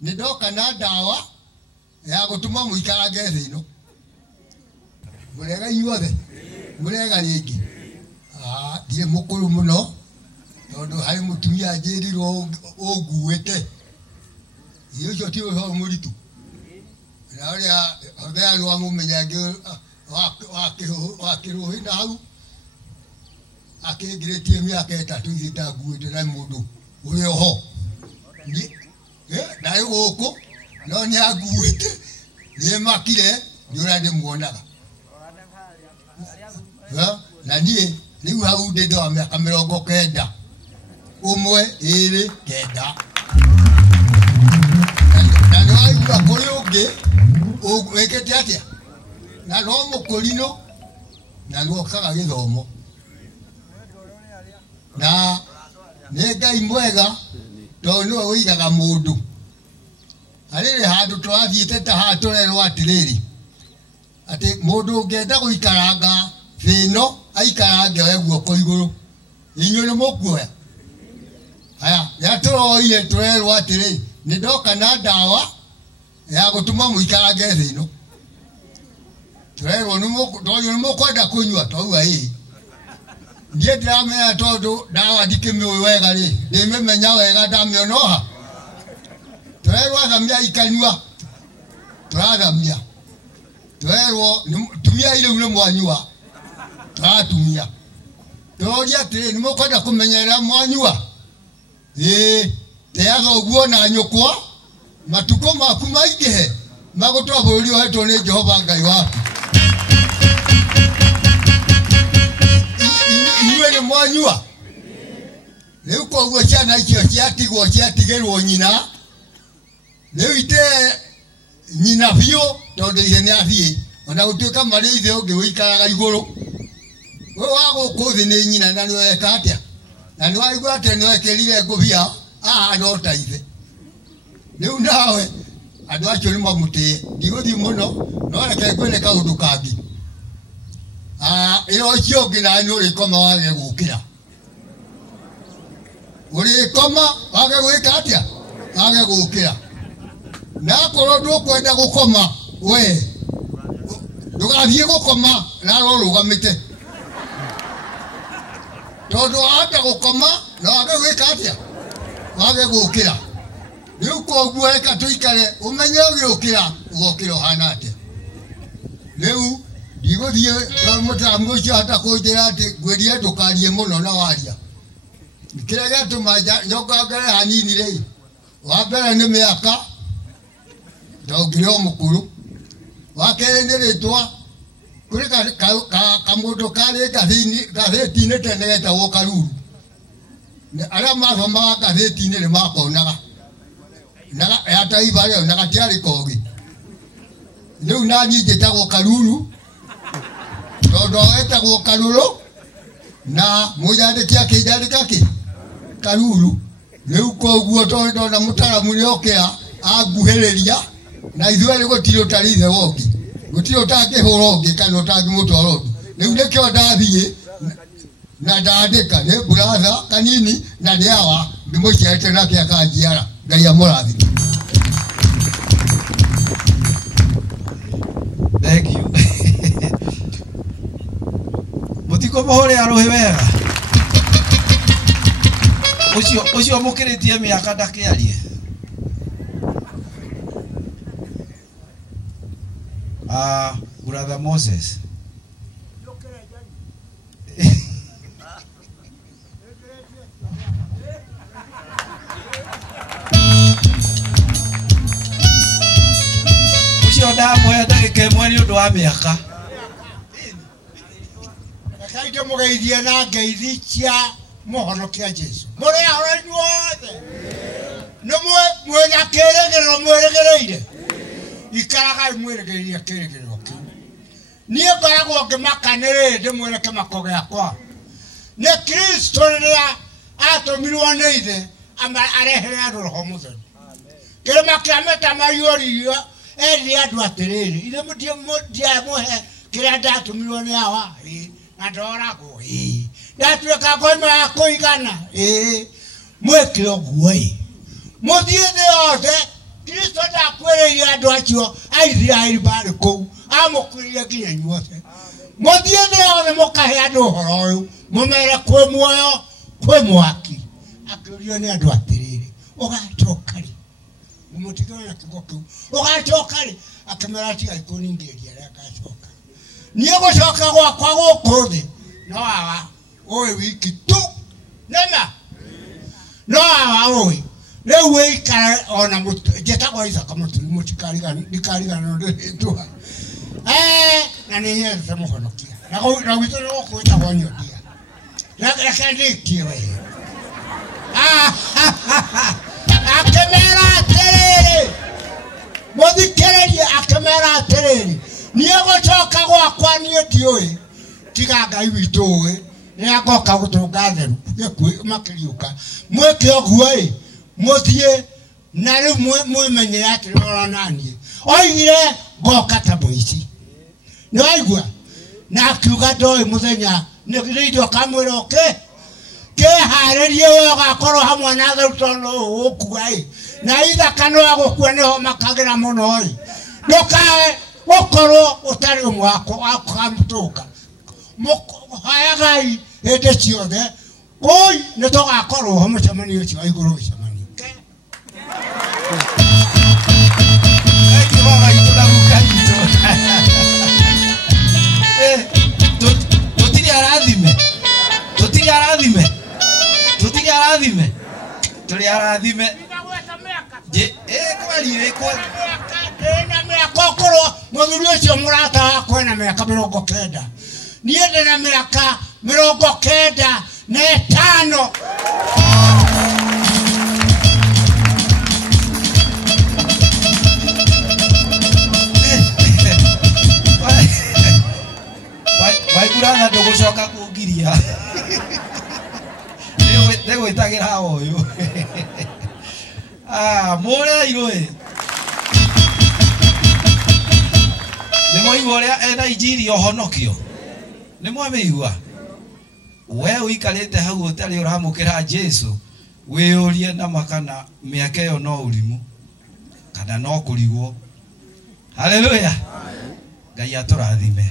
nidoka na dawa ya gutuma muikarage thi ino murega inyuothe murega ringi die mukuru muno tondu hari mutumia njirirwo unguite iyo cyo ti ho muritu na ria hobea rwa mumenya ngi wakiruhi na hau akingiritie miaka 3 thita nguite na mundu uri ho na yuko no ni aguite ni makire ni urande muonaga na nie riu hau ndindo wa miaka 90 umwe iri kenda na no aigua kuri ungi wekete atia na no mukurino na no kaga githomo na ni Ngai mwega to no wigaga mundu arire handu twathiite ta haturerwo atiriri ati mundu ngenda guikaranga thino aikarange weguo ko iguru inyu ni mukuoya aya yaturoire turerwo atiriri ni ndoka na dawa ya gutuma muikarange thino turerwo ni mukwenda kunywa tauga ii ndiye ndamenya tondu dawa ndikimiwe wega ri ndimemenya wega ndamionoha turerwo thamia ikanywa turathamia turerwo tumia ile ule mwanyua turatumia turoria atiri ni mukwenda kumenyerera mwanyua teaga uguo na nyukwa matuko maku maingihe magutwa buri ohetwo ni Jehova Ngai waku iwe ni mwanyua riu koguo ciana icio ciatigerwo nyina riu ite nyina biu tondu ihe ni athie ona gutuika mari ithe ungi wikaraga iguru we waguku thi ni nyina na niweka atia na niwaigua ati niwekerire ngubia no ta ithe riu nawe andu acio ni mamutie ndiguthi muno no reke kwene kaundu kangi iro cio ngina ni urikoma wage gukira urikoma wage gwika atia wage gukira na korwo ndukwenda gukoma we ndugathie gukoma na rugamite tondu ata gukoma na wage gwika atia wage gukira riu koguo reka tuikare umenye ugiukira ugokira hana atia riu ndiguthie mutamu ucio hata kunjira ati ngwerie ndukarie muno na waria kira gatuma njoka ngere hanini ri wa mbere ni miaka ndongire mukuru wa kere ni ritwa kuri kamundu kari gatheti-ini tene getagwo Karuru aria mathomaga gatheti-ini ni makonaga ya taifa rio na gatiari kogi riu nani njitagwo Karuru tondu etagwo Karuru na mujandiki akijandika ki Karuru riu koguo tondu na mutaramu ni okira aguhiriria na ithueri gutiri utarithe wongi gutiri utangihura ungi kana utangimutwara riu nikio ndathie na ndandika ni brother kanini na ni awa ndimuciarite nake akanjiara Ngai amurathi. Thank you. Mutiko mohore arohe wega. Ucio mukiritie miaka ndakiarie. Brother Moses. Ucio ndamwenda ikemwe ni undu wa miaka. Kaide mugeithia na ngeithi cia muhonokia Jesu. Muri aranyu othe. No mwena kiregero mweregereire. Ikaraga mweregereire kiregero kiu. Nie ngoragwo ngimakanire ndimwire kimako giakwa. Ni Kristo riria atumirwo ni ithe arehere andu roho mutheru. Kirima kia Metamariorio eri andu atiriri ithe mutie muhe kiria ndatumirwo ni awa na ndoragwo ndatuika koima ya kuigana mwekire oguo muthie thi yothe andu acio Aisiraeli bari kou amukwiria nginya inyuothe muthiĩ thĩ yothe mũkahe andũ ũhoro ũyũ mũmere kwĩ muoyo kwĩ mwaki akĩũrio nĩ andũ atĩrĩrĩ ũgacoka rĩ mũmutigĩre na kiugo kĩu ũgacoka rĩ akĩmera tiga ikũningĩria rĩa ngacoka niĩ gũcoka gwakwa gũkũ thĩ no hawa ũĩ wiki tu nema no hawa ũĩ rĩu wĩikare ona njĩtagwo Isaka Mũturi ndikarigana ndĩrĩtwa na nĩnyendete mũhonokia na gwitũ nĩgũkwĩtagwo Nyondia reke ndĩkie wee akĩmera atĩrĩrĩ mũthikĩrĩrie akĩmera atĩrĩrĩ niĩ gũcoka gwakwa niĩ ndiũĩ tiga Ngai witũ ũĩ nĩagoka gũtũnga theru makĩriũka mwĩke ũguo mũthiĩ na rĩu mwĩmenyere atĩ nĩũronaniĩ oigire ngoka ta mũici nĩwaigua na akiuga ndoĩ mũthenya nĩ indo kamwĩra kĩharĩrie we ũgakorwo hamwe na theru tondũ ũgũkua na Ithaka nĩwagũkua nĩho makagĩra mũno ndũkae gũkorwo ũtarĩ ũmwe wakamũtũka hayagai hĩndĩ ciothe kũi nĩtũgakorwo ho mũcemanio ũcio wa igũrũ gĩcemanio tuli arathime je kweli na mĩaka ũkorwo mũthuri ũcio mũrata wakwa na mĩaka 90 niĩ ndĩ na mĩaka 95 waigurana ndũgũcoka kũngiria nĩgwĩtagĩra ũyũ mũreirũ nĩmwaigua ũrĩa ena injiri ũhonokio nĩmwamĩigua we ũikarĩte hau ũtarĩ ũramũkĩra Jesu wĩyũrie na makana mĩaka ĩyo no ũrimũ kana no kũrigwo haleluya Ngai atũrathime.